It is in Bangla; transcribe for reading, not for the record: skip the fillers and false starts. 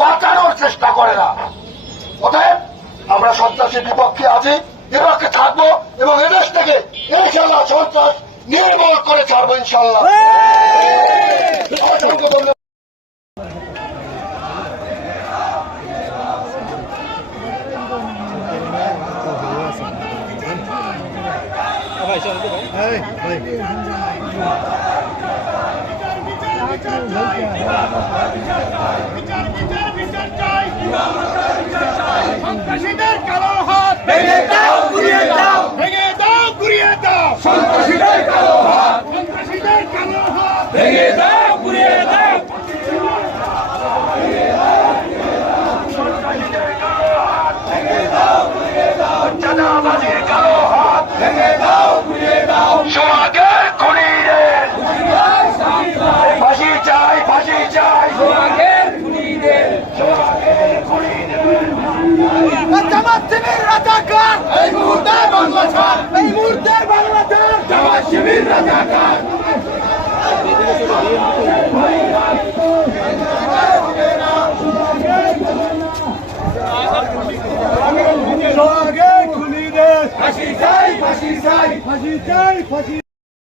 বাঁচানোর চেষ্টা করে না। অতএব আমরা সন্ত্রাসের বিপক্ষে আছি, বিপক্ষে থাকবো এবং এদেশ থেকে ইনশাল্লাহ সন্ত্রাস নির্মূল করে ছাড়বো ইনশাল্লাহ। সন্ত্রাসীদের কালো হাত ভেঙে দাও, গুড়িয়ে দাও, ভেঙে দাও, গুড়িয়ে দাও। সন্ত্রাসীদের কালো হাত, সন্ত্রাসীদের কালো হাত ভেঙে দাও, গুড়িয়ে দাও। চাঁদাবাজির কালো হাত ভেঙে দাও, গুড়িয়ে দাও। সোহাগের খুনিদের ফাঁসি চাই, ফাঁসি চাই, সোহাগের খুনিদের, সোহাগের খুনিদের। জামাত শিবির রাজাকার, এই মুহূর্তে বাংলা ছাড়, এই মুহূর্তে বাংলা ছাড়। জামাত শিবির রাজাকার, সোহাগের খুনিদের ফাঁসি চাই, ফাঁসি চাই, ফাঁসি চাই, ফাঁসি